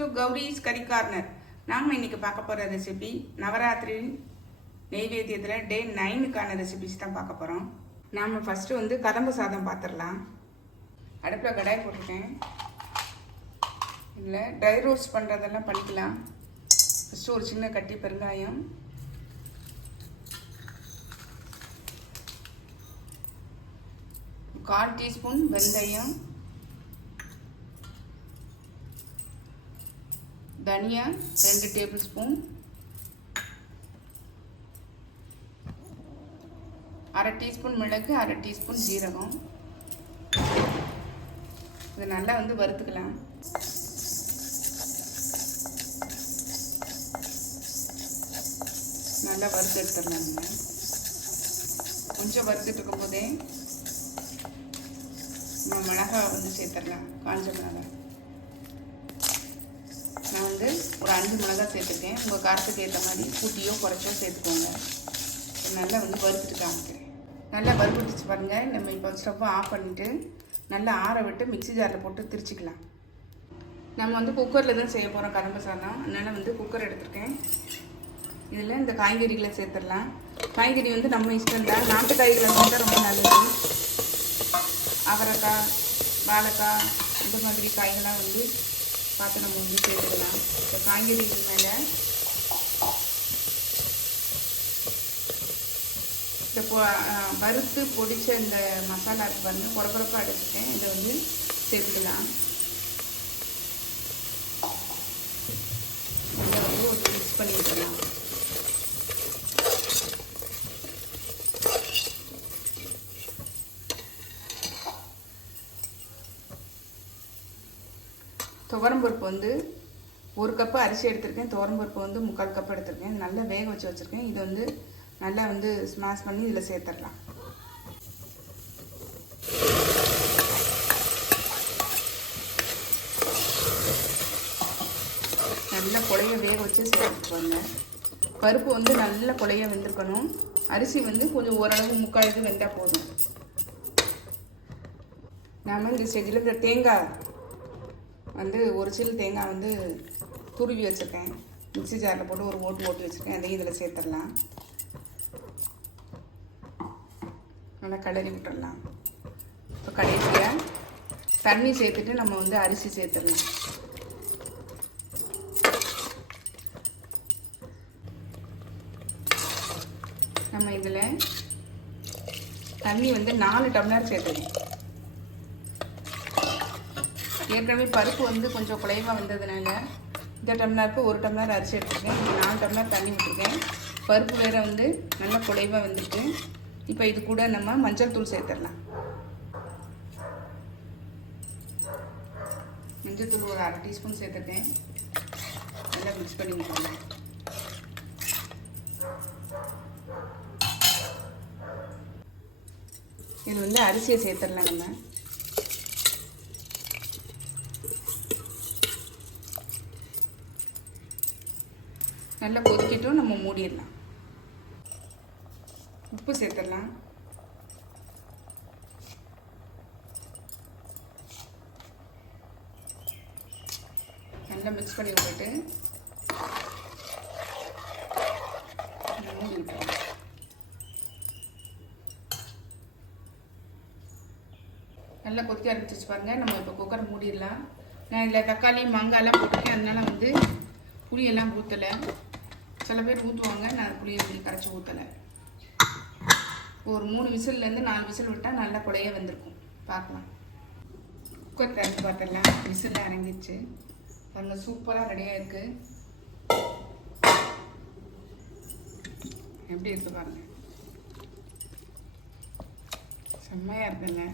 To Gowri's கறி corner. நாம் இன்னைக்கு பார்க்க போகிற ரெசிபி நவராத்திரி நெய்வேத்தியத்தில் டே 9க்கான ரெசிபிஸ் தான் பார்க்க போகிறோம். நாம் ஃபஸ்ட்டு வந்து கதம்ப சாதம் பார்த்துடலாம். அடுப்பில் கடாய் போட்டுருக்கேன். இதில் ட்ரை ரோஸ்ட் பண்ணுறதெல்லாம் பண்ணிக்கலாம். ஃபஸ்ட்டு ஒரு சின்ன கட்டி பெருங்காயம், கால் டீஸ்பூன் வெந்தயம், தனியா 2 டேபிள் ஸ்பூன், அரை டீஸ்பூன் மிளகு, அரை டீஸ்பூன் ஜீரகம். இது நல்லா வந்து வறுத்துக்கலாம். நல்லா வறுத்து எடுத்துடலாம். கொஞ்சம் வறுத்துட்டு இருக்கும் போதே நம்ம மிளகாய் வந்து சேர்த்துடலாம். காஞ்ச மிளகாய் நான் வந்து ஒரு 5 மிளகாய் சேர்த்துருக்கேன். உங்கள் காரத்துக்கு ஏற்ற மாதிரி கூட்டியோ குறைச்சோ சேர்த்துக்கோங்க. நல்லா வந்து வறுத்துட்டு காமிக்கிறேன். நல்லா வறுத்துச்சு பாருங்கள். நம்ம இப்போ ஸ்டவ்வை ஆஃப் பண்ணிவிட்டு நல்லா ஆற விட்டு மிக்ஸி ஜாரில் போட்டு திரிச்சிக்கலாம். நம்ம வந்து குக்கரில் தான் செய்ய போகிறோம் கதம்ப சாதம். அதனால் வந்து குக்கர் எடுத்துருக்கேன். இதில் இந்த காய்கறிகளை சேர்த்துடலாம். காய்கறி வந்து நம்ம இஷ்டம் தான். நாட்டு காய்கறிகளை வந்து ரொம்ப நல்லது. அவரைக்காய், வாழைக்காய், இந்த மாதிரி காய்களாக வந்து பார்த்து நம்ம வந்து சேர்த்துக்கலாம். இந்த காய்கறி மேலே இந்த வறுத்து பொடிச்ச இந்த மசாலா பாருங்க குறப்பாக அடைச்சிட்டேன். இதை வந்து சேர்த்துக்கலாம். இதை வந்து ஒரு மிக்ஸ் பண்ணி விட்டுடலாம். துவரம்பருப்பு வந்து 1 கப்பு அரிசி எடுத்திருக்கேன். துவரம்பருப்பு வந்து 3/4 கப் எடுத்திருக்கேன். நல்லா வேக வச்சு வச்சுருக்கேன். இதை வந்து நல்லா வந்து ஸ்மாஷ் பண்ணி இதில் சேர்த்துடலாம். நல்லா குழைய வேக வச்சு சேர்த்துக்குவாங்க. பருப்பு வந்து நல்லா குழைய வெந்திருக்கணும். அரிசி வந்து கொஞ்சம் ஓரளவு 3/4 இது வெந்தால் போதும். நாம் இந்த ஸ்டேஜில் இந்த தேங்காய் வந்து ஒரு சில்லு தேங்காய் வந்து துருவி வச்சுருக்கேன். மிக்ஸி ஜாரில் போட்டு ஒரு ஓட்டி வச்சுருக்கேன். அதையும் இதில் சேர்த்துடலாம். நல்லா கிளறி விட்டுடலாம். இப்போ கடைசியாக தண்ணி சேர்த்துட்டு நம்ம வந்து அரிசி சேர்த்துடலாம். நம்ம இதில் தண்ணி வந்து 4 டம்ளர் சேர்த்துக்கணும். ஏற்கனவே பருப்பு வந்து கொஞ்சம் குழைவாக வந்ததுனால இந்த டம்ளருக்கு 1 டம்ளர் அரிசி எடுத்துருக்கேன். இங்கே 4 டம்ளர் தண்ணி விட்டுருக்கேன். பருப்பு வேறு வந்து நல்லா குழைவாக வந்துட்டு இப்போ இது கூட நம்ம மஞ்சள் தூள் சேர்த்துடலாம். மஞ்சள் தூள் ஒரு 1/2 டீஸ்பூன் சேர்த்துருக்கேன். நல்லா மிக்ஸ் பண்ணி விட்டுருங்க. இது வந்து அரிசியை சேர்த்துடலாம். நம்ம நல்லா கொதிக்கட்டும். நம்ம மூடிடலாம். உப்பு சேர்த்துடலாம். நல்லா மிக்ஸ் பண்ணி விட்டுட்டு மூடி விட்டுருவோம். நல்லா கொதிக்க ஆரம்பிச்சிச்சு பாருங்கள். நம்ம இப்போ குக்கர் மூடிடலாம். நான் இதில் தக்காளி, மாங்காயெல்லாம் போட்டிருக்கேன். அதனால் வந்து புளியெல்லாம் ஊற்றலை. சில பேர் ஊற்றுவாங்க. நான் புளியை கரைச்சி ஊற்றலை. ஒரு 3 விசில்லேருந்து 4 விசில் விட்டால் நல்லா குழைய வந்திருக்கும். பார்க்கலாம். குக்கர் திறந்து பார்த்துடலாம். விசில் இறங்கிடுச்சு பாருங்கள். சூப்பராக ரெடியாக இருக்குது. எப்படி இருக்குது பாருங்கள். செம்மையாக இருக்குங்க.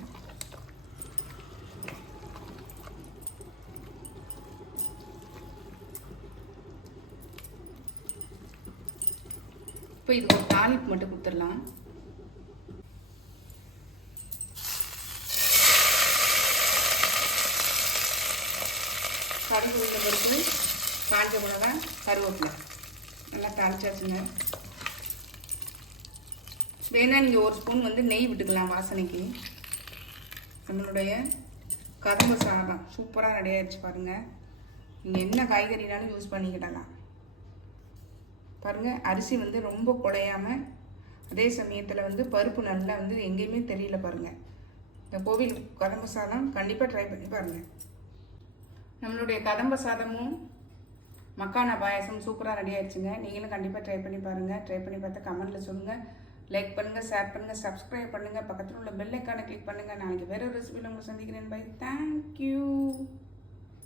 இப்போ இது ஒரு தாளிப்பு மட்டும் கொடுத்துடலாம். கடுகு, உளுந்த பருப்பு, காஞ்ச மிளகாய், கருவேப்பிலை நல்லா தாளிச்சாச்சுங்க. வேணா நீங்கள் 1 ஸ்பூன் வந்து நெய் விட்டுக்கலாம் வாசனைக்கு. நம்மளுடைய கதம்ப சாதம் சூப்பராக ரெடி ஆகிடுச்சு பாருங்கள். நீங்கள் என்ன காய்கறினாலும் யூஸ் பண்ணிக்கிடலாம். பாருங்கள், அரிசி வந்து ரொம்ப குடையாமல், அதே சமயத்தில் வந்து பருப்பு நல்லா வந்து எங்கேயுமே தெரியல பாருங்கள். இந்த கோவில் கதம்ப சாதம் கண்டிப்பாக ட்ரை பண்ணி பாருங்கள். நம்மளுடைய கதம்ப சாதமும் மக்கானா பாயாசம் சூப்பராக ரெடி ஆயிடுச்சுங்க. நீங்களும் கண்டிப்பாக ட்ரை பண்ணி பாருங்கள். ட்ரை பண்ணி பார்த்தா கமெண்ட்டில் சொல்லுங்கள். லைக் பண்ணுங்கள், ஷேர் பண்ணுங்கள், சப்ஸ்கிரைப் பண்ணுங்கள், பக்கத்தில் உள்ள பெல் ஐக்கானை கிளிக் பண்ணுங்கள். நாளைக்கு வேறு ஒரு ரெசிபியில் உங்களை சந்திக்கிறேன். Bye, thank you.